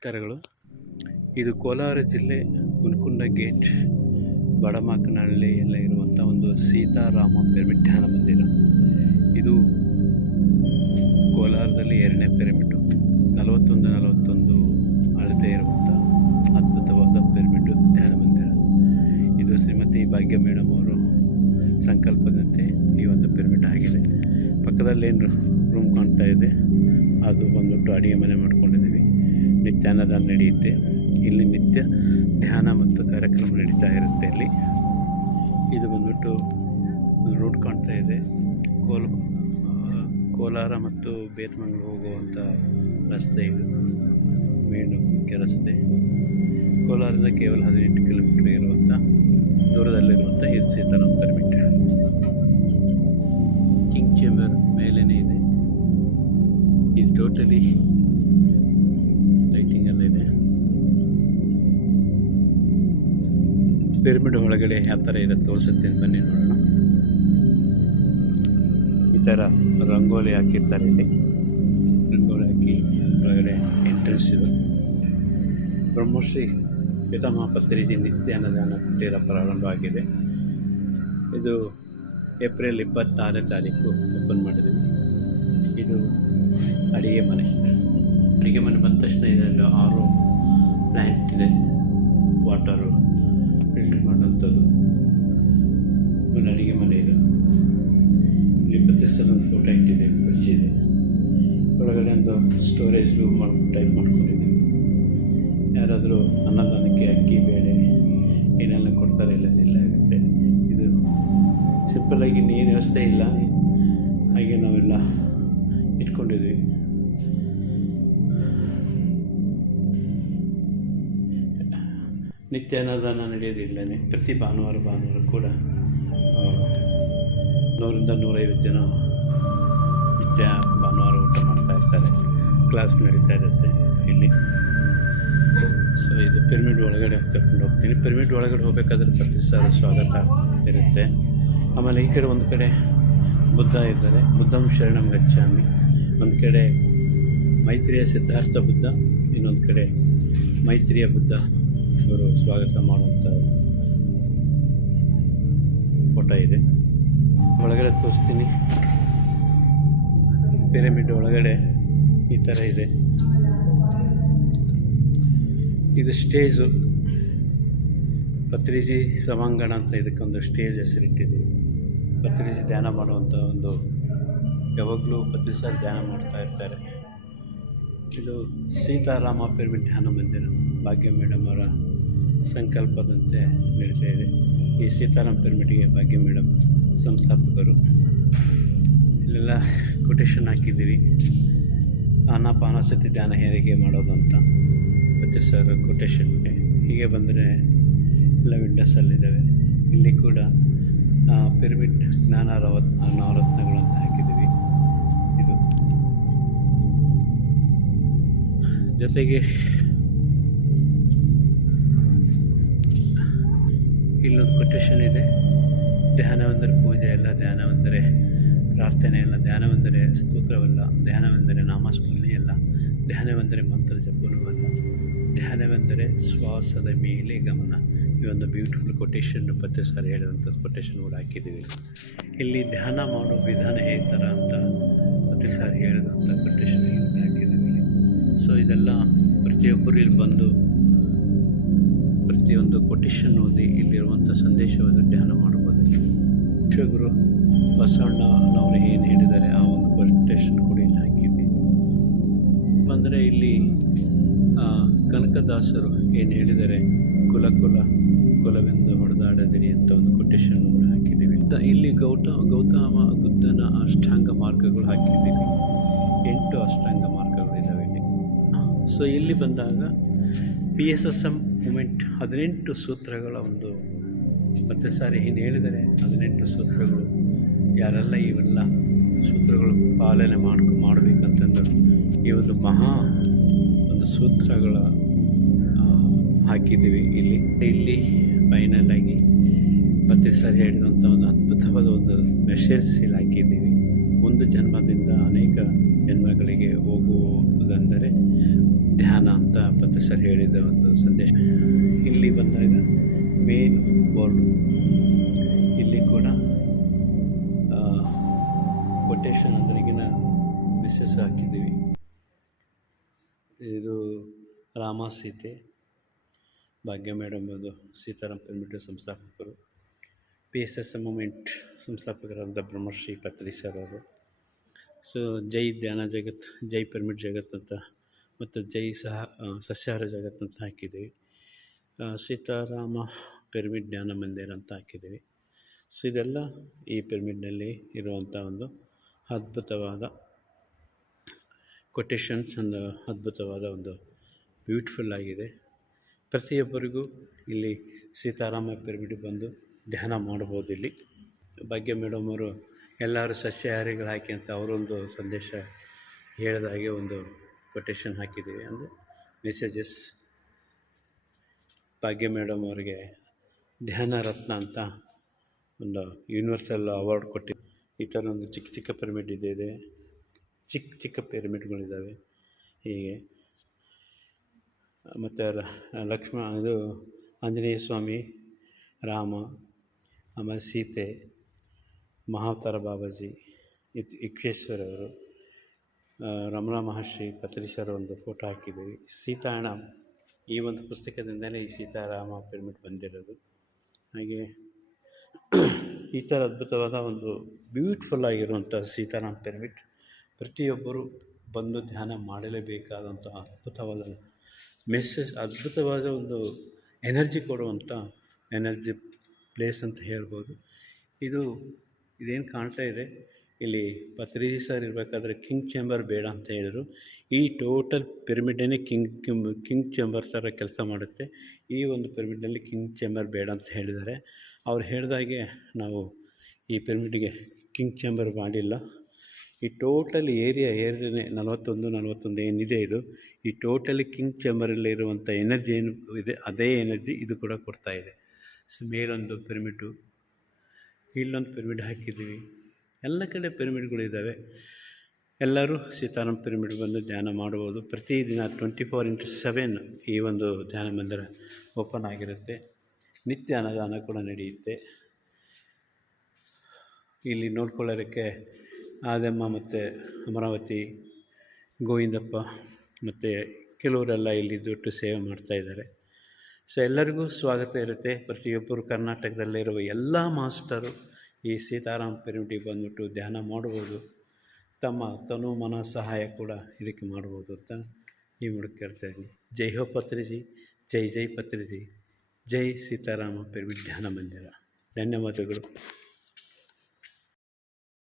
ನಮಸ್ಕಾರಗಳು. ಇದು ಕೋಲಾರ ಜಿಲ್ಲೆ ಹುನಗುಂದ ಗೇಟ್ ಬಡಮಾಕನಹಳ್ಳಿ ಎಲ್ಲ ಇರುವಂಥ ಒಂದು ಸೀತಾರಾಮ ಪಿರಮಿಡ್ ಧ್ಯಾನ ಮಂದಿರ. ಇದು ಕೋಲಾರದಲ್ಲಿ 2ನೇ ಪಿರಮಿಡ್ಡು, 41 ಅಳತೆ ಇರುವಂಥ ಅದ್ಭುತವಾದ ಪಿರಮಿಡ್ ಧ್ಯಾನ ಮಂದಿರ. ಇದು ಶ್ರೀಮತಿ ಭಾಗ್ಯ ಮೇಡಮ್ ಅವರು ಸಂಕಲ್ಪದಂತೆ ಈ ಒಂದು ಪಿರಮಿಡ್ ಆಗಿದೆ. ಪಕ್ಕದಲ್ಲೇನು ರೂಮ್ ಕಾಣ್ತಾ ಇದೆ ಅದು ಬಂದ್ಬಿಟ್ಟು ಅಡುಗೆ ಮನೆ ಮಾಡ್ಕೊಂಡಿದ್ದೀವಿ. ನಿತ್ಯ ಅನ್ನದಾನ ನಡೆಯುತ್ತೆ ಇಲ್ಲಿ, ನಿತ್ಯ ಧ್ಯಾನ ಮತ್ತು ಕಾರ್ಯಕ್ರಮ ನಡೀತಾ ಇರುತ್ತೆ ಇಲ್ಲಿ. ಇದು ಬಂದ್ಬಿಟ್ಟು ರೋಡ್ ಕಾಣ್ತಾ ಇದೆ, ಕೋಲಾರ ಮತ್ತು ಬೇತಮಂಗಲ ಹೋಗುವಂಥ ರಸ್ತೆ. ಇದು ಮೇನ್ ಮುಖ್ಯ ರಸ್ತೆ. ಕೋಲಾರದಿಂದ ಕೇವಲ 18 ಕಿಲೋಮೀಟರ್ ಇರುವಂಥ ದೂರದಲ್ಲಿರುವಂಥ ಇದು ಸೀತಾರಾಮ ಪಿರಮಿಡ್. ಕಿಂಗ್ ಚೇಂಬರ್ ಮೇಲೇ ಇದೆ. ಇದು ಟೋಟಲಿ ಲೈಟಿಂಗ್ ಎಲ್ಲ ಇದೆ. ಪಿರಮಿಡ್ ಒಳಗಡೆ ಯಾವ ಥರ ಇದೆ ತೋರಿಸುತ್ತೇನೆ, ಬನ್ನಿ ನೋಡೋಣ. ಈ ಥರ ರಂಗೋಲಿ ಹಾಕಿರ್ತಾರೆ ಇಲ್ಲಿ. ರಂಗೋಲಿ ಹಾಕಿ ಒಳಗಡೆ ಎಂಟ್ರೆನ್ಸ್ ಇದು. ಬ್ರಹ್ಮಶ್ರೀ ಪಿತಾಮಹ ಪತ್ರಿಜಿ ನಿತ್ಯ ಅನ್ನದಾನ ಕುಟೀರ ಪ್ರಾರಂಭವಾಗಿದೆ. ಇದು ಏಪ್ರಿಲ್ 24ನೇ ತಾರೀಕು ಓಪನ್ ಮಾಡಿದ್ದೀವಿ. ಇದು ಅಡುಗೆ ಮನೆ. ಅಡುಗೆ ಮನೆ ಬಂದ ತಕ್ಷಣ ಇದರಲ್ಲಿ 6 ಪ್ಲ್ಯಾಂಟ್ ಇದೆ, ವಾಟರು ಫಿಲ್ಟರ್ ಮಾಡೋಂಥದ್ದು. ಒಂದು ಅಡುಗೆ ಮನೆ ಇದು. ಇಲ್ಲಿ ಪ್ರತಿಷ್ಠಾನದ ಫೋಟೋ ಇಟ್ಟಿದೆ, ಕುರ್ಚಿ ಇದೆ. ಒಳಗಡೆ ಒಂದು ಸ್ಟೋರೇಜ್ ರೂಮ್ ಟೈಪ್ ಮಾಡ್ಕೊಂಡಿದ್ದೀವಿ. ಯಾರಾದರೂ ಅನ್ನದಾನಕ್ಕೆ ಅಕ್ಕಿ ಬೇಳೆ ಏನೆಲ್ಲ ಕೊಡ್ತಾರೆ ಇಲ್ಲ ಆಗುತ್ತೆ. ಇದು ಸಿಂಪಲ್ಲಾಗಿ ನೀರು ವ್ಯವಸ್ಥೆ ಇಲ್ಲ, ಹಾಗೆ ನಾವೆಲ್ಲ ಇಟ್ಕೊಂಡಿದ್ವಿ. ನಿತ್ಯ ಅನ್ನದಾನ ನಡೆಯೋದಿಲ್ಲನೇ ಪ್ರತಿ ಭಾನುವಾರ ಕೂಡ 100ರಿಂದ 150 ಜನ ನಿತ್ಯ ಭಾನುವಾರ ಊಟ ಮಾಡ್ತಾ ಇರ್ತಾರೆ. ಕ್ಲಾಸ್ ನಡೀತಾ ಇರುತ್ತೆ ಇಲ್ಲಿ. ಸೊ ಇದು ಪಿರಮಿಡ್ ಒಳಗಡೆ ಕರ್ಕೊಂಡು ಹೋಗ್ತೀನಿ. ಪಿರಮಿಡ್ ಒಳಗಡೆ ಹೋಗಬೇಕಾದ್ರೆ ಪ್ರತಿ ಸಾರ ಸ್ವಾಗತ ಇರುತ್ತೆ. ಆಮೇಲೆ ಈ ಕಡೆ ಒಂದು ಕಡೆ ಬುದ್ಧ ಇದ್ದಾರೆ, ಬುದ್ಧಂ ಶರಣಂ ಗಚ್ಚಾಮಿ. ಒಂದು ಕಡೆ ಮೈತ್ರಿಯ ಸಿದ್ಧಾರ್ಥ ಬುದ್ಧ, ಇನ್ನೊಂದು ಕಡೆ ಮೈತ್ರಿಯ ಬುದ್ಧ ಅವರು ಸ್ವಾಗತ ಮಾಡುವಂಥ ಫೋಟೋ ಇದೆ. ಒಳಗಡೆ ತೋರಿಸ್ತೀನಿ. ಪಿರಮಿಡ್ ಒಳಗಡೆ ಈ ಥರ ಇದೆ. ಇದು ಸ್ಟೇಜು, ಪತ್ರಿಜಿ ಸಭಾಂಗಣ ಅಂತ ಇದಕ್ಕೊಂದು ಸ್ಟೇಜ್ ಹೆಸರಿಟ್ಟಿದ್ದೀವಿ. ಪತ್ರಿಜಿ ಧ್ಯಾನ ಮಾಡುವಂಥ ಒಂದು, ಯಾವಾಗಲೂ ಪ್ರತಿ ಸಾರಿ ಧ್ಯಾನ ಮಾಡ್ತಾ ಇರ್ತಾರೆ. ಇದು ಸೀತಾರಾಮ ಪಿರಮಿಡ್ ಧ್ಯಾನ ಮಂದಿರ ಭಾಗ್ಯ ಮೇಡಮ್ ಅವರ ಸಂಕಲ್ಪದಂತೆ ನಡೀತಾ ಇದೆ. ಈ ಸೀತಾರಾಮ ಪಿರಮಿಡ್ಗೆ ಭಾಗ್ಯ ಮೇಡಮ್ ಸಂಸ್ಥಾಪಕರು. ಇಲ್ಲೆಲ್ಲ ಕೊಟೇಶನ್ ಹಾಕಿದ್ದೀವಿ. ಆನಾಪಾನಸತಿ ಧ್ಯಾನ ಹೇಗೆ ಮಾಡೋದು ಅಂತ ಪ್ರತಿ ಸಾರಿ ಕೊಟೇಶನ್. ಹೀಗೆ ಬಂದರೆ ಎಲ್ಲ ವಿಂಡೋಸಲ್ಲಿದ್ದಾವೆ. ಇಲ್ಲಿ ಕೂಡ ಪಿರಮಿಡ್ ಜ್ಞಾನ ನವರತ್ನಗಳು ಅಂತ ಹಾಕಿದ್ದೀವಿ. ಇದು ಜೊತೆಗೆ ಇಲ್ಲೊಂದು ಕೊಟೇಶನ್ ಇದೆ. ಧ್ಯಾನವೆಂದರೆ ಪೂಜೆ ಅಲ್ಲ, ಧ್ಯಾನವೆಂದರೆ ಪ್ರಾರ್ಥನೆ ಅಲ್ಲ, ಧ್ಯಾನವೆಂದರೆ ಸ್ತೋತ್ರವಲ್ಲ, ಧ್ಯಾನವೆಂದರೆ ನಾಮಸ್ಮರಣೆ ಅಲ್ಲ, ಧ್ಯಾನವೆಂದರೆ ಮಂತ್ರ ಜಪನೂ ಅಲ್ಲ, ಧ್ಯಾನವೆಂದರೆ ಶ್ವಾಸದ ಮೇಲೆ ಗಮನ. ಈ ಒಂದು ಬ್ಯೂಟಿಫುಲ್ ಕೊಟೇಶನ್ ಪ್ರತಿ ಸಾರಿ ಹೇಳಿದಂಥದ್ದು ಕೊಟೇಶನ್ ಕೂಡ ಹಾಕಿದ್ದೀವಿ. ಇಲ್ಲಿ ಧ್ಯಾನ ಮಾಡೋ ವಿಧಾನ ಹೇಗೆ ಥರ ಅಂತ ಪ್ರತಿ ಸಾರಿ ಹೇಳಿದಂಥ ಕೊಟೇಶನ್ ಇಲ್ಲಿ ಹಾಕಿದ್ದೀವಿ. ಸೊ ಇದೆಲ್ಲ ಪ್ರತಿಯೊಬ್ಬರು ಇಲ್ಲಿ ಬಂದು ಪ್ರತಿಯೊಂದು ಕೊಟೇಶನ್ ಓದಿ ಇಲ್ಲಿರುವಂಥ ಸಂದೇಶವನ್ನು ಧ್ಯಾನ ಮಾಡ್ಬೋದು. ಶಿವಗುರು ಬಸವಣ್ಣನವರು ಏನು ಹೇಳಿದ್ದಾರೆ ಆ ಒಂದು ಕೊಟೇಶನ್ ಕೂಡ ಇಲ್ಲಿ ಹಾಕಿದ್ದೀವಿ. ಬಂದರೆ ಇಲ್ಲಿ ಕನಕದಾಸರು ಏನು ಹೇಳಿದ್ದಾರೆ, ಕುಲವೆಂದು ಹೊಡೆದಾಡದಿರಿ ಅಂತ ಒಂದು ಕೊಟೇಶನ್ ಕೂಡ ಹಾಕಿದ್ದೀವಿ. ಇಲ್ಲಿ ಗೌತಮ ಬುದ್ಧನ ಅಷ್ಟಾಂಗ ಮಾರ್ಗಗಳು ಹಾಕಿದ್ದೀವಿ. 8 ಅಷ್ಟಾಂಗ ಮಾರ್ಗಗಳಿದ್ದಾವೆ ಇಲ್ಲಿ. ಸೊ ಇಲ್ಲಿ ಬಂದಾಗ PSSM ಮೂಮೆಂಟ್ 18 ಸೂತ್ರಗಳ ಒಂದು ಪ್ರತಿ ಸಾರಿ ಏನು ಹೇಳಿದರೆ 18 ಸೂತ್ರಗಳು, ಯಾರೆಲ್ಲ ಇವೆಲ್ಲ ಸೂತ್ರಗಳು ಪಾಲನೆ ಮಾಡಬೇಕಂತಂದ್ರೆ ಈ ಒಂದು ಒಂದು ಸೂತ್ರಗಳ ಹಾಕಿದ್ದೀವಿ ಇಲ್ಲಿ ಫೈನಲಾಗಿ ಪ್ರತಿ ಸಾರಿ ಹೇಳಿದಂಥ ಒಂದು ಅದ್ಭುತವಾದ ಒಂದು ಮೆಸೇಜ್ ಇಲ್ಲಿ ಹಾಕಿದ್ದೀವಿ. ಒಂದು ಜನ್ಮದಿಂದ ಅನೇಕ ಜನ್ಮಗಳಿಗೆ ಹೋಗುವುದೆಂದರೆ ಧ್ಯಾನ ಅಂತ ಪತಂಜಲಿ ಹೇಳಿದ ಒಂದು ಸಂದೇಶ. ಇಲ್ಲಿ ಬಂದಾಗ ಮೇನ್ ಬೋರ್ಡು, ಇಲ್ಲಿ ಕೂಡ ಕೊಟೇಶನ್ ಅಂದ್ರಿಗಿನ ಮೆಸೇಜ್ ಹಾಕಿದ್ದೀವಿ. ಇದು ರಾಮ ಸೀತೆ, ಭಾಗ್ಯ ಮೇಡಮ್ ಅದು ಸೀತಾರಾಮ್ ಪಿರಮಿಡ್ ಸಂಸ್ಥಾಪಕರು, PSS ಮೂಮೆಂಟ್ ಸಂಸ್ಥಾಪಕರಾದ ಬ್ರಹ್ಮಶ್ರೀ ಪತ್ರಿ ಸರ್ ಅವರು. ಸೊ ಜೈ ಧ್ಯಾನ ಜಗತ್, ಜೈ ಪಿರಮಿಡ್ ಜಗತ್ ಅಂತ, ಮತ್ತು ಜೈ ಸಸ್ಯಾಹಾರ ಜಗತ್ ಅಂತ ಹಾಕಿದ್ದೀವಿ. ಸೀತಾರಾಮ ಪಿರಮಿಡ್ ಜ್ಞಾನ ಮಂದಿರ ಅಂತ ಹಾಕಿದ್ದೀವಿ. ಸೊ ಇದೆಲ್ಲ ಈ ಪಿರಮಿಡ್ನಲ್ಲಿ ಇರುವಂಥ ಒಂದು ಅದ್ಭುತವಾದ ಕೊಟೇಶನ್ಸ್, ಒಂದು ಅದ್ಭುತವಾದ ಒಂದು ಬ್ಯೂಟಿಫುಲ್ ಆಗಿದೆ. ಪ್ರತಿಯೊಬ್ಬರಿಗೂ ಇಲ್ಲಿ ಸೀತಾರಾಮ ಪಿರಮಿಡ್ ಬಂದು ಧ್ಯಾನ ಮಾಡ್ಬೋದು. ಇಲ್ಲಿ ಭಾಗ್ಯ ಮೇಡಮ್ ಅವರು ಎಲ್ಲರೂ ಸಸ್ಯಾಹಾರಿಗಳು ಹಾಕಿ ಅಂತ ಅವರೊಂದು ಸಂದೇಶ ಹೇಳಿದಾಗೆ ಒಂದು ಕೊಟೇಶನ್ ಹಾಕಿದ್ದೀವಿ. ಅಂದರೆ ಮೆಸೇಜಸ್. ಭಾಗ್ಯ ಮೇಡಮ್ ಅವರಿಗೆ ಧ್ಯಾನ ರತ್ನ ಅಂತ ಒಂದು ಯೂನಿವರ್ಸಲ್ ಅವಾರ್ಡ್ ಕೊಟ್ಟು, ಈ ಥರ ಒಂದು ಚಿಕ್ಕ ಚಿಕ್ಕ ಪಿರಮಿಡ್ ಇದೆ, ಚಿಕ್ಕ ಚಿಕ್ಕ ಪಿರಮಿಡ್ಗಳಿದ್ದಾವೆ ಹೀಗೆ. ಮತ್ತು ಇದು ಆಂಜನೇಯ ಸ್ವಾಮಿ, ರಾಮ, ಆಮೇಲೆ ಸೀತೆ, ಮಹಾವತಾರ ಬಾಬಾಜಿ, ಯುಕ್ತೇಶ್ವರವರು, ರಮಣ ಮಹರ್ಷಿ ಪತ್ರಿ ಸರ್ ಒಂದು ಫೋಟೋ ಹಾಕಿದ್ದೀವಿ. ಸೀತಾರಾಮ, ಈ ಒಂದು ಪುಸ್ತಕದಿಂದಲೇ ಈ ಸೀತಾರಾಮ ಪಿರಮಿಡ್ ಬಂದಿರೋದು. ಹಾಗೆ ಈ ಥರ ಅದ್ಭುತವಾದ ಒಂದು ಬ್ಯೂಟಿಫುಲ್ ಆಗಿರುವಂಥ ಸೀತಾರಾಮ ಪಿರಮಿಡ್ ಪ್ರತಿಯೊಬ್ಬರು ಬಂದು ಧ್ಯಾನ ಮಾಡಲೇಬೇಕಾದಂಥ ಅದ್ಭುತವಾದ ಮೆಸೇಜ್, ಅದ್ಭುತವಾದ ಒಂದು ಎನರ್ಜಿ ಕೊಡುವಂಥ ಎನರ್ಜಿ ಪ್ಲೇಸ್ ಅಂತ ಹೇಳ್ಬೋದು. ಇದೇನು ಕಾಣ್ತಾ ಇದೆ ಇಲ್ಲಿ, ಪತ್ರಿ ಸರ್ ಇರಬೇಕಾದ್ರೆ ಕಿಂಗ್ ಚೇಂಬರ್ ಬೇಡ ಅಂತ ಹೇಳಿದರು. ಈ ಟೋಟಲ್ ಪಿರಮಿಡೇ ಕಿಂಗ್ ಚೇಂಬರ್ ಥರ ಕೆಲಸ ಮಾಡುತ್ತೆ. ಈ ಒಂದು ಪಿರಮಿಡ್ನಲ್ಲಿ ಕಿಂಗ್ ಚೇಂಬರ್ ಬೇಡ ಅಂತ ಹೇಳಿದ್ದಾರೆ. ಅವ್ರು ಹೇಳಿದಾಗೆ ನಾವು ಈ ಪಿರಮಿಡ್ಗೆ ಕಿಂಗ್ ಚೇಂಬರ್ ಮಾಡಿಲ್ಲ. ಈ ಟೋಟಲ್ ಏರಿಯಾನೇ 41 ಏನಿದೆ ಇದು, ಈ ಟೋಟಲಿ ಕಿಂಗ್ ಚೇಂಬರಲ್ಲಿ ಇರುವಂಥ ಎನರ್ಜಿ ಏನು ಇದೆ ಅದೇ ಎನರ್ಜಿ ಇದು ಕೂಡ ಕೊಡ್ತಾ ಇದೆ. ಸೊ ಮೇಲೊಂದು ಪಿರಮಿಡ್ಡು, ಇಲ್ಲೊಂದು ಪಿರಮಿಡ್ ಹಾಕಿದ್ದೀವಿ. ಎಲ್ಲ ಕಡೆ ಪಿರಮಿಡ್ಗಳಿದ್ದಾವೆ. ಎಲ್ಲರೂ ಸೀತಾರಾಮ ಪಿರಮಿಡ್ ಬಂದು ಧ್ಯಾನ ಮಾಡ್ಬೋದು. ಪ್ರತಿದಿನ 24x7 ಈ ಒಂದು ಧ್ಯಾನ ಮಂದಿರ ಓಪನ್ ಆಗಿರುತ್ತೆ. ನಿತ್ಯ ಅನ್ನದಾನ ಕೂಡ ನಡೆಯುತ್ತೆ. ಇಲ್ಲಿ ನೋಡ್ಕೊಳ್ಳೋದಕ್ಕೆ ಆದಮ್ಮ ಮತ್ತು ಅಮರಾವತಿ, ಗೋವಿಂದಪ್ಪ ಮತ್ತು ಕೆಲವರೆಲ್ಲ ಇಲ್ಲಿ ದುಡ್ಡು ಸೇವೆ ಮಾಡ್ತಾಯಿದ್ದಾರೆ. ಸೊ ಎಲ್ಲರಿಗೂ ಸ್ವಾಗತ ಇರುತ್ತೆ. ಪ್ರತಿಯೊಬ್ಬರು ಕರ್ನಾಟಕದಲ್ಲಿರುವ ಎಲ್ಲ ಮಾಸ್ಟರು ಈ ಸೀತಾರಾಮ ಪಿರಮಿಡಿಗೆ ಬಂದುಬಿಟ್ಟು ಧ್ಯಾನ ಮಾಡ್ಬೋದು. ತಮ್ಮ ತನು ಮನ ಸಹಾಯ ಕೂಡ ಇದಕ್ಕೆ ಮಾಡ್ಬೋದು ಅಂತ ಈ ಮೂಲಕ ಕೇಳ್ತಾಯಿದ್ದೀನಿ. ಜೈ ಹೋ ಪತ್ರಿಜಿ, ಜೈ ಜೈ ಪತ್ರಿಜಿ, ಜೈ ಸೀತಾರಾಮ ಪಿರಮಿಡ್ ಧ್ಯಾನ ಮಂದಿರ. ಧನ್ಯವಾದಗಳು.